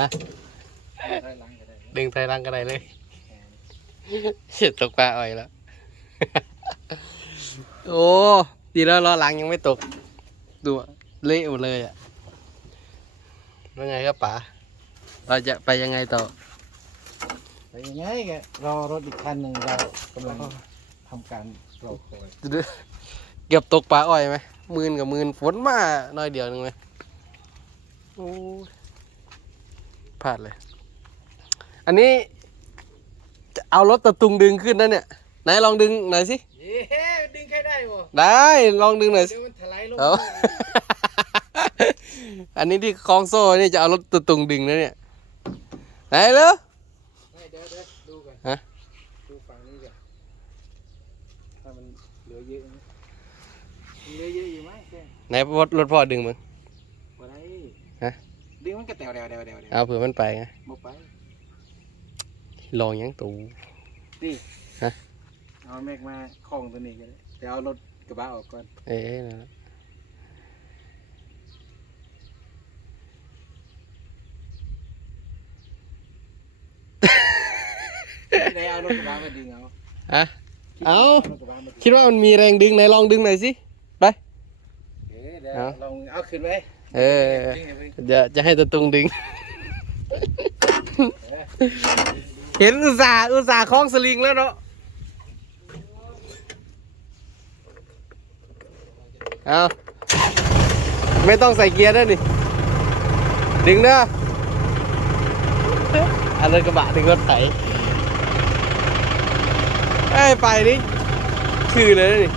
ฮะถอยหลังก็ได้ดึงไทยรังก็ได้เลยเสร็จตกปลาอ่อยแล้ว โอ้ ดีแล้วล้อหลังยังไม่ตก ดูอะเละหมดเลยอะแล้วไงครับป๋าเราจะไปยังไงต่อแต่ยังไงแกรอรถอีกคันหนึ่งเรากำลังทำการรอคอยเกือบตกปลาอ้อยไหมหมื่นกับหมื่นฝนมาหน้อยเดียวหนึงไหมโอ้ยพลาดเลย อันนี้ จะเอารถตะตุงดึงขึ้นนะเนี่ย ไหนลองดึงหน่อยสิ เย้ดึงใครได้บ่ได้ลองดึงหน่อยสิ เดี๋ยวมันถลายลงเอา อันนี้ที่คล้องโซ่นี่จะเอารถตะตุงดึงนะเนี่ย ไหนเลยเดี๋ยวเดี๋ยวดูก่อนฮะ ดูฝั่งนี้ก่อนถ้ามันเหลือเยอะไหมมันเหลือเยอะอยู่ไหมแกไหนรถรถพ่อดึงมึงบ่ได้ฮะ ดึงมันก็แตวแตวแตวแตวแตวเอาเผื่อมันไปไงบ่ไปลองยังตู นี่ฮะ เอาแม็กมาคล้องตัวนี้ก็ได้เดี๋ยวเอารถกระบะออกก่อนเอ๊ะนั่นแหละเดี๋ยวเอารถกระบะมาดึงเอาฮะ เอา รถกระบะมาดึงคิดว่ามันมีแรงดึงไหนลองดึงหน่อยสิ เอ๊ะเดี๋ยวเอา ลองเอาขึ้นไว้ เออจะจะให้ตะตุงดึง เห็นอุตส่าห์อุตส่าห์คล้องสลิงแล้วเนาะเอาไม่ต้องใส่เกียร์ด้วยนี่ ดึงเด้ออันรถกระบะถึงรถไถไอ้ไปนี่คือเลยนะนี่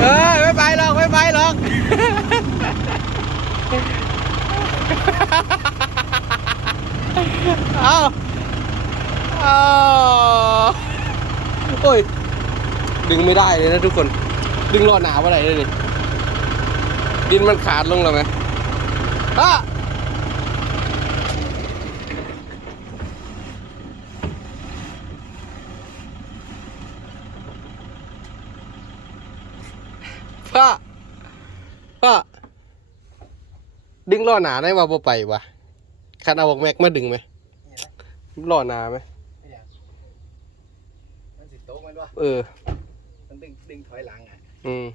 เออไม่ไปหรอกไม่ไปหรอก เอาเอาโอ้ย ดึงไม่ได้เลยนะทุกคน ดึงล้อหนาว่าไรเลยดิดินมันขาดลงแล้วไหมอะพ่อพ่อดึงล้อหนาได้ว่าบ่ไปวะคันเอาบอกแม็กมาดึงไหม ล้อหนาไหมมันสิโต๊ะมันวะเออ มันดึงดึงถอยหลังอะอืม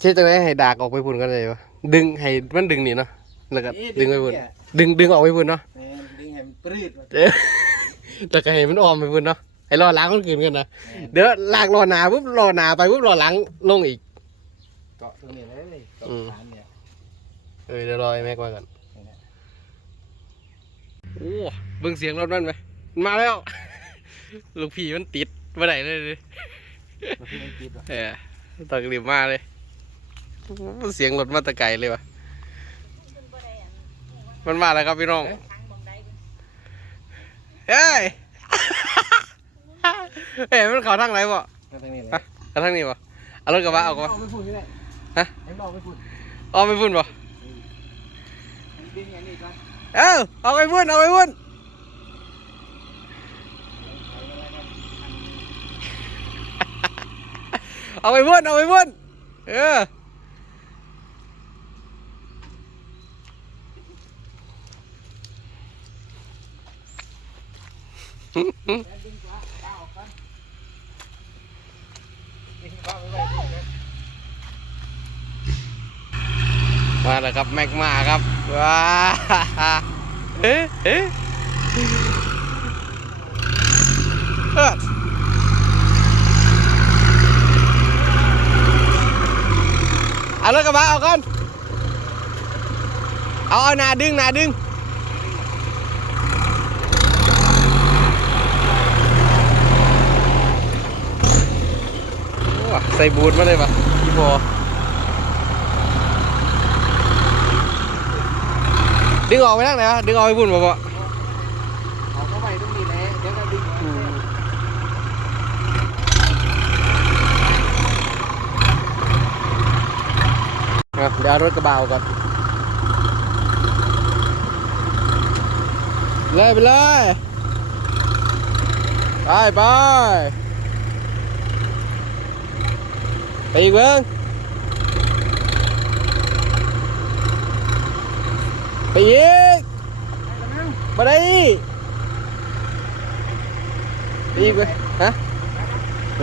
เช่นจังไดให้ดากออกไปพุ่นกันเลยวะดึงให้มันดึงนี่เนาะแล้วก็ดึงไปพุ่นดึงดึงออกไปพุ่นเนาะแม่นดึงให้มันปรืดวะเออแล้วก็ให้มันออมไปพุ่นเนาะให้รอหล้างคนอื่นกันนะเดี๋ยวลากรอหนาปุ๊บรอหนาไปปุ๊บรอหลังลงอีก เกาะตรงนี้เลยเกาะอืม ฐานเนี่ย เออเดี๋ยวรอไอ้แม็กมาก่อน โอ้เบิ่งเสียงรถมันไหมมันมาแล้ว ลูกพี่มันติดมาไหนเลยดิมันคือมันติดวะเออตอนรีบมาเลยโอ้เสียงรถมาแตะไกลเลยวะมันมาแล้วครับพี่น้องเฮ้ยเฮ้ยมันเขาทางไหนบ่ก็ตรงนี้เลยฮะเขาทางนี้บ่เอารถกระบะออกมาไม่พูดไม่ได้ฮะให้มันออกไม่พูดออกไปพุ่นบ่ ดึงอย่างนี้ก่อนเอ้าออกไปพุ่นออกไปพุ่นเอาไปพุ่นเอาไปพุ่นเออดึงขวาก้าวออกก่อนดึงขวาไปไว้ดึงนะ มาแล้วครับแม็กมาครับว้าเอ๊ะเอ๊ะเอิ้นเอารถกระบะเอาก่อนเอาเอาหนาดึงหนาดึงใส่บูทมาเลยปะพี่พอ ดึงออกไปทางไหนวะดึงออกไปพุ่นบ่บ่ออกเข้าไปตรงนี้แหละเดี๋ยวก็ดึงออกครับเดี๋ยวเอารถกระบะออกก่อนเลยไปเลยไปไปไปอีกเบิ้งไป อีกมาได้ไปอีกเว้ยฮะ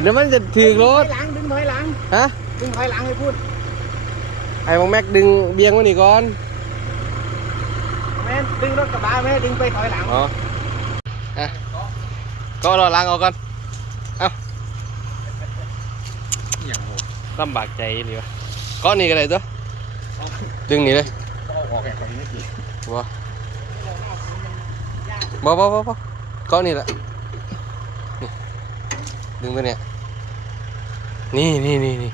เดี๋ยวมันจะถือรถถอยหลังดึงถอยหลังฮะดึงถอยหลังให้พูดไอ้บองแม็กดึงเบียงมานี่ก่อนแม่ดึงรถกระบะแม่ดึงไปถอยหลังอ๋ออะก็รอล้างเอาก่อนอย่างโหลำบากใจเลยวะก้อนนี้ก็ได้ตัวดึงหนี่เลยเอาออกแอบไปนี่กี่ บ่บ่บ่บ่บ่ก้อนนี้แหละนี่ดึงตัวเนี้ยนี่นี่นี่นี่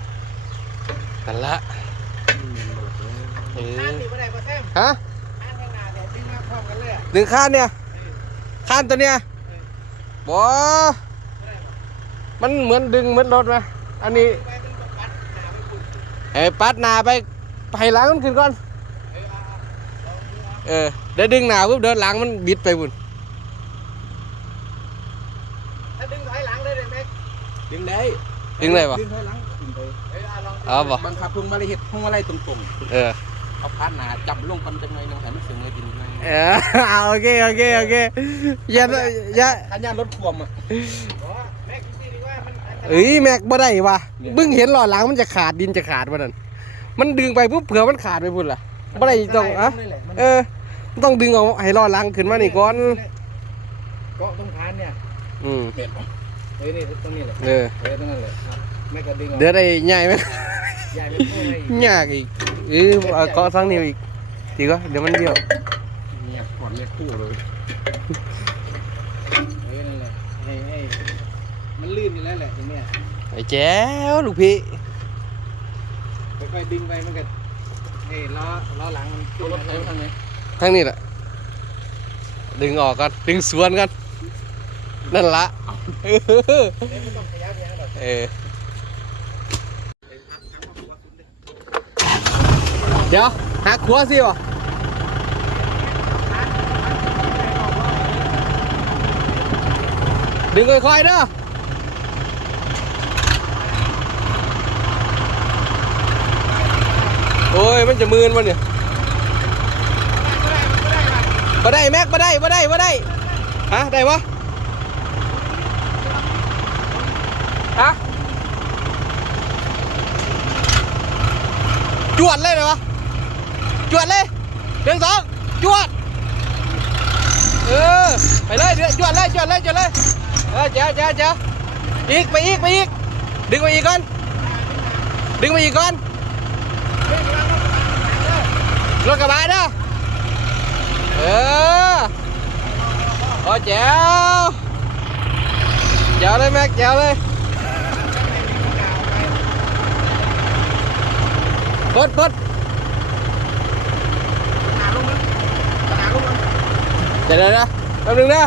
นั่นละเออฮะดึงมานเลยอะดึงข้านเนี่ยข้านตัวเนี้ยบ่มันเหมือนดึงเหมือนรถไหมอันนี้ไปดึงตรงปัดหน้าไปพูดเอ้ยปัดนาไปไปหลังมันขึ้นก่อน เออเอาเอาลองดูเอาเออเดี๋ยวดึงหนาปุ๊บเดินหลังมันบิดไปบุญถ้าดึงถอยหลังได้เลยแม็กดึงได้ดึงได้ปะดึงถอยหลังขึ้นไปเออเอาลองดูเอาบ่บังคับพวงมาลัยเห็ดพวงมาลัยตรงเออๆเอาพาดหนาจับลงกันจังไงนึงให้มันเสียงเลยดินไงเออเอาโอเคโอเคโอเคอย่าอย่าขันยานรถควมอะอ๋อแม็กจริงๆดีว่ามันอันตรายเอ้ยแม็กบ่ได้ว่ะเนี่ยบึ้งเห็นหล่อหลังมันจะขาดดินจะขาดวะนั่นมันดึงไปปุ๊บเผื่อมันขาดไปพุ่นล่ะ บ่ได้ต้องอะนี่แหละมันเออมันต้องดึงเอาให้หล่อหลังขึ้นมานี่ก่อนเกาะตรงคานเนี่ย อืมเป็นเฮ้ยนี่ตรงนี้แหละเออเออตรงนั้นแหละแม่ก็ดึงออกเดี๋ยวได้ใหญ่ไหมใหญ่ไม่พูดเลยยากอีกเออเอาเกาะทั้งนิ้วอีกทีก็เดี๋ยวมันเบี้ยวเนี่ยก่อนเลยคู่เลยเฮ้ยนั่นแหละให้ให้มันลื่นอยู่แล้วแหละตรงเนี้ยไอ้แจ๋วลูกพี่ค่อยๆดึงไปมันก็ เฮ้ยล้อล้อหลังมันตัวรถไถทางไหนทั้งนี้แหละ ดึงออกก่อนดึงสวนกันนั่นละเออเฮ้ยไม่ต้องขยับยังหรอกเออ เดี๋ยวหักขัวสิวะดึงค่อยๆเด้อ โอ้ยมันจะมืนมันเนี่ยบ่ได้แม็กบ่ได้บ่ได้บ่ได้ฮะได้ปะฮะจวดเลยเลยวะจวดเลยหนึ่งสองจวดเออไปเลยเดือจวดเลยจวดเลยจวดเลยเออเจ้าเจ้าเจ้าอีกไปอีกไปอีกดึงไปอีกก่อนดึงไปอีกก่อน รถกระบะเด้อเออโอ้แจ๋วแจ๋วเลยแม็กแจ๋วเลยปดปดหาลงมาหาลงมาเดี๋ยวเดี๋ยวเดี๋ยวแป๊บนึงนะ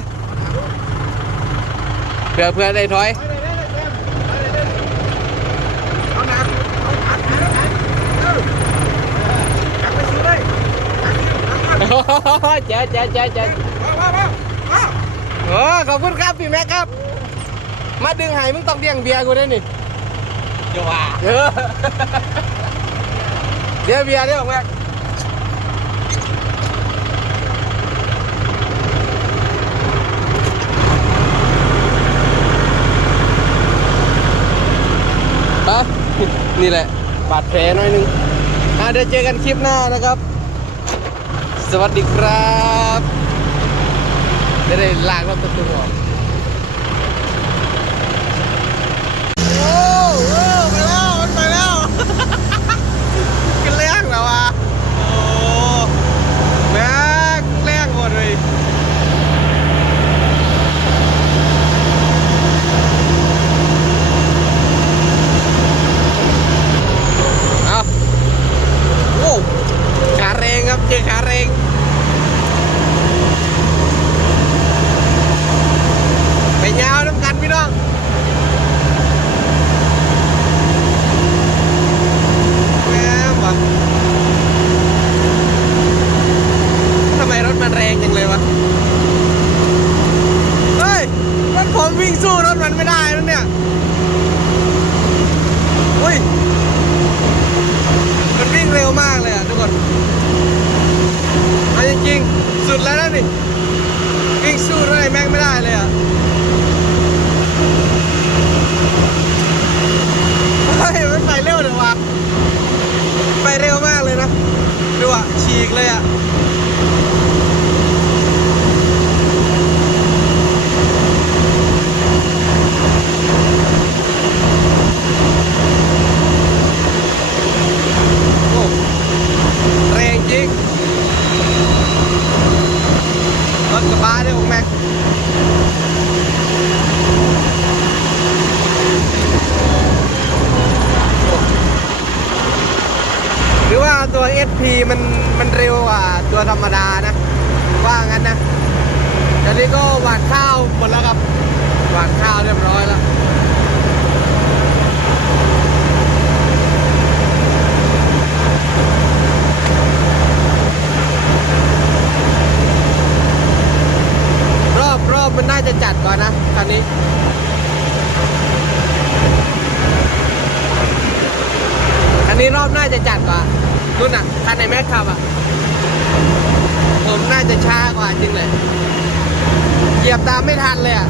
เพื่อเพื่อได้ถอย ไปเลยเลยเลยไปเลยเลยเอาหนักเอาหนักหนักหนักเออจับไปซื้อเลย แจ๋วแจ๋วแจ๋วแจ๋วว้าวว้าวว้าวโอ้ขอบคุณครับพี่แม็กครับ มาดึงไห้มึงต้องเลี้ยงเบียร์กูด้วยนี่เดี๋ยวว่าเออเดี๋ยวเบียร์เดี๋ยวแม็กปะนี่แหละบาดแผลหน่อยหนึงอะเดี๋ยวเจอกันคลิปหน้านะครับ สวัสดีครับจะได้ล้ากรถตัวตัวออกโอ้โหมาแล้ว มันมาแล้ว กันแรงแล้วอะ วิ่งสู้รถมันไม่ได้แล้วเนี่ยอุ้ย มันวิ่งเร็วมากเลยอะทุกคนเอาจริงสุดแล้วนี่ วิ่งสู้รถไรแม่งไม่ได้เลยอะเฮ้ยมันไปเร็วเดี๋ยววะไปเร็วมากเลยนะ ดูอะฉีกเลยอะ้าด้วยองแม็กหรือว่าตัว SP มันมันเร็วกว่าตัวธรรมดานะ ว่างั้นนะตอนนี้ก็หวานข้าวหมดแล้วครับ หวานข้าวเรียบร้อยแล้ว คันนี้อันนี้รอบน่าจะจัดกว่านู่นอะคันในแม็กขับอะ ผมน่าจะช้ากว่าจริงเลยเหยียบตามไม่ทันเลยอะ